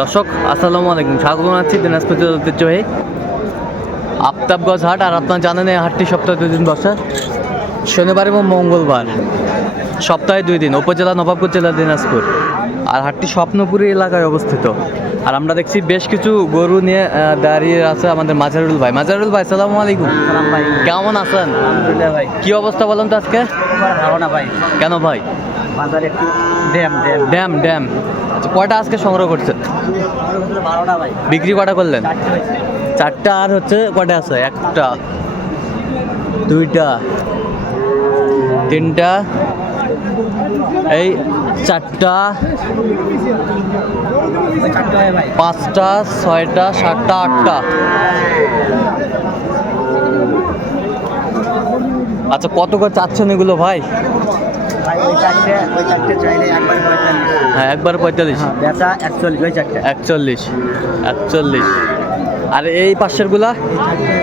দর্শক আসসালামু আলাইকুম। স্বাগত জানাচ্ছি দিনাজপুর ঐতিহ্যবাহী আফতাবগঞ্জ হাট আর আপনার জানেন এই হাটটি সপ্তাহে দুই দিন বসে। শনিবার এবং মঙ্গলবার। সপ্তাহে দুই দিন উপজেলা নবাবগঞ্জ জেলা দিনাজপুর। আর হাটটি স্বপ্নপুরী এলাকায় অবস্থিত। আর আমরা দেখছি বেশ কিছু গরু নিয়ে দাঁড়িয়ে আছে আমাদের মাজারুল ভাই। মাজারুল ভাই সালামু আলাইকুম। ভাই। কেমন আছেন? ভাই। কি অবস্থা বলেন তো আজকে? ভাই। কেন ভাই? বাজারে একটু ড্যাম ড্যাম। Dam dam. আচ্ছা, কয়টা আজকে সংগ্রহ করছেন ভাই। বিক্রি কটা করলেন? চারটা আর হচ্ছে কটা আছে? একটা দুইটা তিনটা এই চারটা পাঁচটা ছয়টা সাতটা আটটা। আচ্ছা কত করে চাচ্ছেন এগুলো ভাই? ভাই ওই চারটে ওই চারটে চাইলে একবার পঁয়তাল্লিশ। হ্যাঁ একবার পঁয়তাল্লিশ। হ্যাঁ বেচা একচল্লিশ ওই চারটে। একচল্লিশ একচল্লিশ। আর এই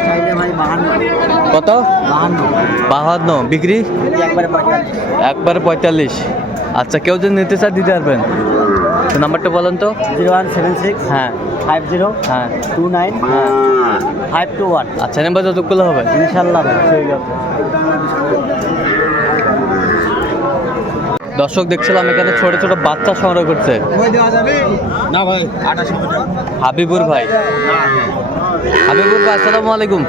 চাইলে ভাই কত? বাহান্ন। বিক্রি? একবারে পঁয়তাল্লিশ। আচ্ছা কেউ যদি নিতে চায় দিতে পারবেন। তো নাম্বারটা বলেন তো। জিরো ওয়ান সেভেন সিক্স হ্যাঁ। ফাইভ জিরো হ্যাঁ। টু নাইন হ্যাঁ। Five two one. আচ্ছা নাম্বার যতগুলো হবে। ইনশাল্লাহ। ভাই ঠিক আছে দর্শক দেখছিলাম এখানে ছোট ছোট বাচ্চা সংগ্রহ করছে। না ভাই হাবিবুর ভাই। হাবিবুর ভাই আসসালামু আলাইকুম।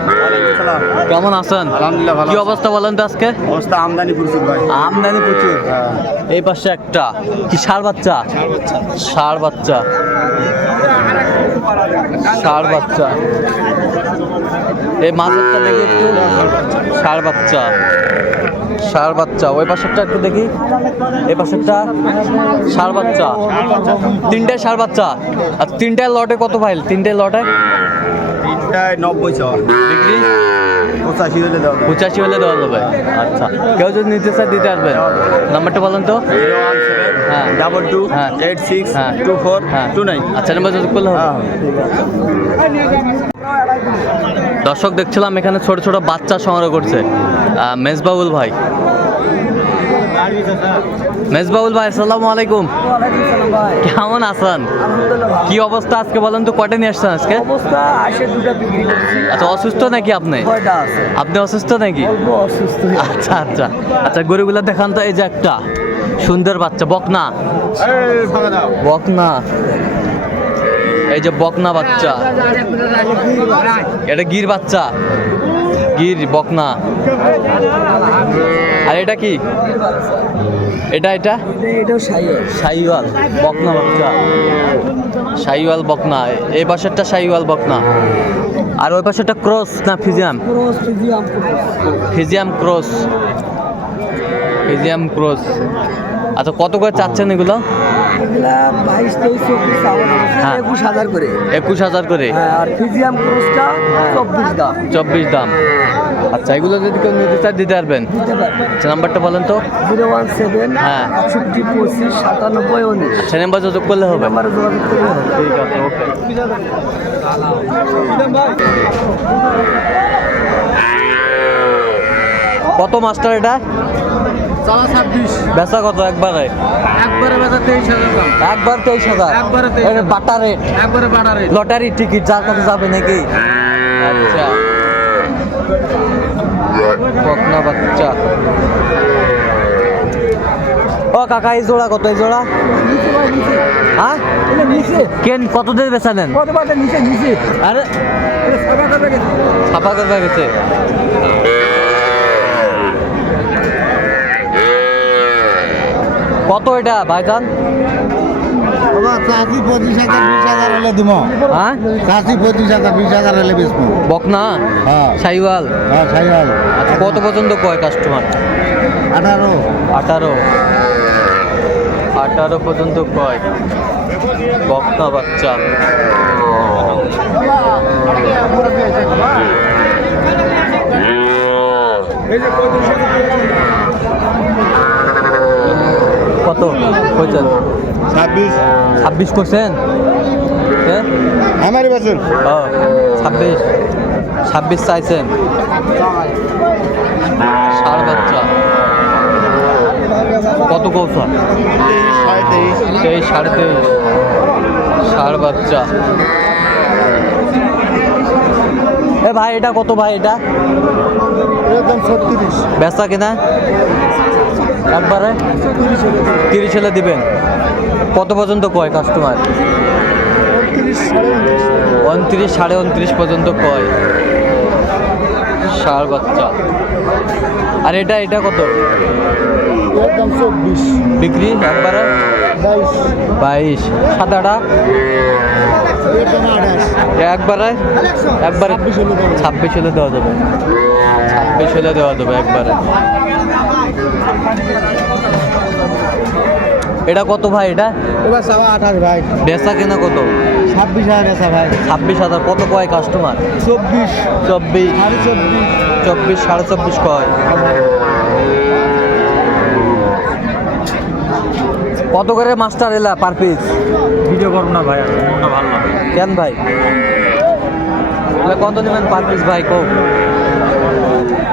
কেমন আছেন? আলহামদুলিল্লাহ ভালো কি অবস্থা বলেন তো আজকে? অবস্থা আমদানি প্রচুর ভাই। আমদানি প্রচুর। এই পাশে একটা। কি ষাড় বাচ্চা? ষাড় বাচ্চা। ষাড় বাচ্চা। এই মাছেরটা দেখি একটু। ষাড় বাচ্চা। ষাড় বাচ্চা। ওই পাশেরটা একটু দেখি। এই পাশেরটা ষাড় বাচ্চা। তিনটায় ষাড় বাচ্চা। আর তিনটায় লটে কত ফাইল তিনটায় লটে? তিনটায় নব্বই বিক্রি? পঁচাশি হলে দেওয়া পঁচাশি হলে দেওয়া যাবে। আচ্ছা। কেউ যদি নিতে চায় দিতে পারবেন নাম্বারটা বলেন তো। হ্যাঁ। ডাবল টু হ্যাঁ। এইট সিক্স হ্যাঁ। টু ফোর হ্যাঁ। টু নাইন আচ্ছা নাম্বার করলে হবে। হ্যাঁ। দর্শক দেখছিলাম এখানে ছোট ছোট বাচ্চা সংগ্রহ করছে। মেজবাউল ভাই। মেজবাউল ভাই আসসালামু আলাইকুম। কেমন আছেন? কি অবস্থা আজকে বলেন তো কটে নিয়ে আসছেন আজকে? আচ্ছা অসুস্থ নাকি আপনি? আপনি অসুস্থ নাকি? আচ্ছা আচ্ছা। আচ্ছা গরুগুলো দেখান তো এই যে একটা। সুন্দর বাচ্চা বকনা। বকনা। এই যে বকনা বাচ্চা। এটা গির বাচ্চা। গির বকনা। আর এটা কি? এটা এটা? এটাও সাইয়ে শাহিওয়াল বকনা বাচ্চা। শাহিওয়াল বকনা। এই পাশেরটা শাহিওয়াল বকনা। আর ওই পাশেরটা ক্রস না ফিজিয়াম? ফিজিয়াম ক্রস। ফিজিয়াম ক্রস। আচ্ছা কত করে চাচ্ছেন এগুলো? হ্যাঁ। একুশ হাজার করে। একুশ হাজার করে? হ্যাঁ আর ফিজিয়াম ক্রসটা চব্বিশ দাম। চব্বিশ দাম। আচ্ছা এগুলো যদি কেউ নিতে চায় দিতে পারবেন। আচ্ছা নাম্বারটা বলেন তো। জিরো ওয়ান সেভেন হ্যাঁ। একষট্টি পঁচিশ সাতানব্বই উনিশ। আচ্ছা নাম্বার যোগাযোগ করলে হবে। নাম্বারে যোগাযোগ করলে হবে। ঠিক আছে ওকে। কত মাস্টার এটা? চালা ছাব্বিশ। বেচা কত একবারে? একবারে বেচা তেইশ হাজার একবার তেইশ হাজার? একবারে 23,000 বাটা রেট একবারে বাড়া রেট লটারি টিকিট যার কাছে যাবে নাকি? আচ্ছা। বকনা বাচ্চা। ও কাকা এই জোড়া কত? এই জোড়া? হ্যাঁ? কেন কত দিয়ে বেচা নেন? বাটা আরে ছাপা করবে গেছে কত এটা ভাইজান বাবা চাষি পঁচিশ হাজার বিশ হাজার হলে দিব হ্যাঁ চাষি পঁচিশ হাজার বিশ হাজার হলে বেচবো বকনা হ্যাঁ সাইওয়াল হ্যাঁ? সাইয়াল আচ্ছা কত পর্যন্ত কয় কাস্টমার আঠারো। আঠারো? আঠারো পর্যন্ত কয়? বকনা বাচ্চা কত কইছেন? ছাব্বিশ। ছাব্বিশ করছেন হ্যাঁ? আমারই বেচুন ও ছাব্বিশ। ছাব্বিশ চাইছেন। ষাট বাচ্চা কত কৌশল? তেইশ সাড়ে তেইশ। ষাড় বাচ্চা এ ভাই এটা কত ভাই এটা? একদম ছত্রিশ। বেচা কিনা? একবারে? তিরিশ হলে দিবেন। কত পর্যন্ত কয় কাস্টমার উনত্রিশ সাড়ে উনত্রিশ পর্যন্ত কয়। ষাড় বাচ্চা। আর এটা এটা কত? বিক্রি একবারে? বাইশ। সাদাটা একবারে? একবারে। ছাব্বিশ হলে দেওয়া যাবে। ছাব্বিশ হলে দেওয়া যাবে একবারে। এটা কত ভাই এটা? এবার সাবা আঠাশ ভাই। বেচা কেনা কত? ছাব্বিশ হাজার বেচা ভাই। ছাব্বিশ হাজার। কত কয় কাস্টমার চব্বিশ। চব্বিশ। সাড়ে চব্বিশ। চব্বিশ সাড়ে চব্বিশ কয়? কত করে মাস্টার এলা পার পিস ভিডিও করব না ভাই ভালো না। কেন ভাই? কত নেবেন পার পিস ভাই কো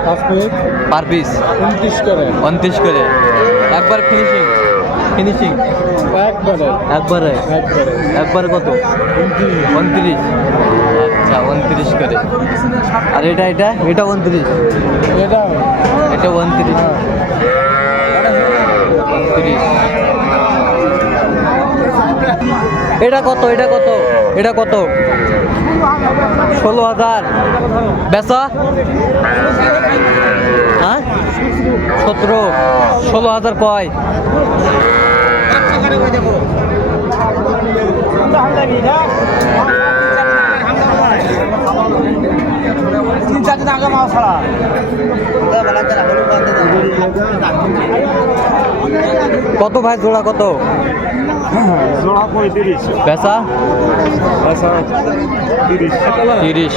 পাঁচ পার পিস উনত্রিশ করে। উনত্রিশ করে। একবার ফিনিশিং ফিনিশিং একবারে। একবারে। একবারে। একবার কত? উনত্রিশ। আচ্ছা উনত্রিশ করে। আর এটা এটা? এটা উনত্রিশ। এটা? এটা উনত্রিশ। উনত্রিশ। এটা কত? এটা কত? এটা কত? ষোলো হাজার। বেচা? হ্যাঁ? সতেরো। ষোলো হাজার কয়? কত ভাই জোড়া কত? জোড়া পঁয়ত্রিশ। তিরিশ। তিরিশ।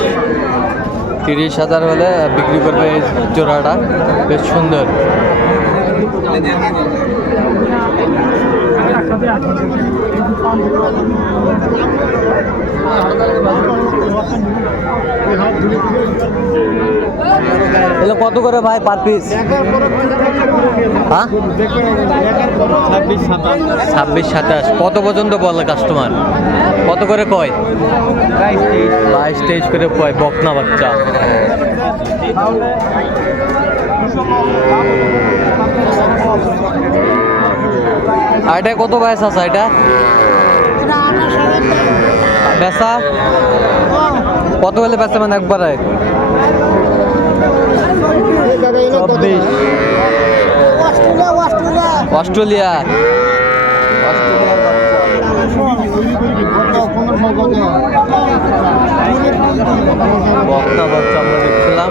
তিরিশ হাজার হলে বিক্রি করবে এই জোড়াটা। বেশ সুন্দর। এগুলো কত করে ভাই পার পিস ছাব্বিশ, সাতাশ। ছাব্বিশ সাতাশ কত পর্যন্ত বলে কাস্টমার কত করে কয়? বাইশ, তেইশ করে কয়, বকনা বাচ্চা। আর এটা কত বয়স আছে এটা? বেচা? কত হলে বেচা মানে একবারে? চব্বিশ। অস্ট্রেলিয়া। বাচ্চা আমরা দেখছিলাম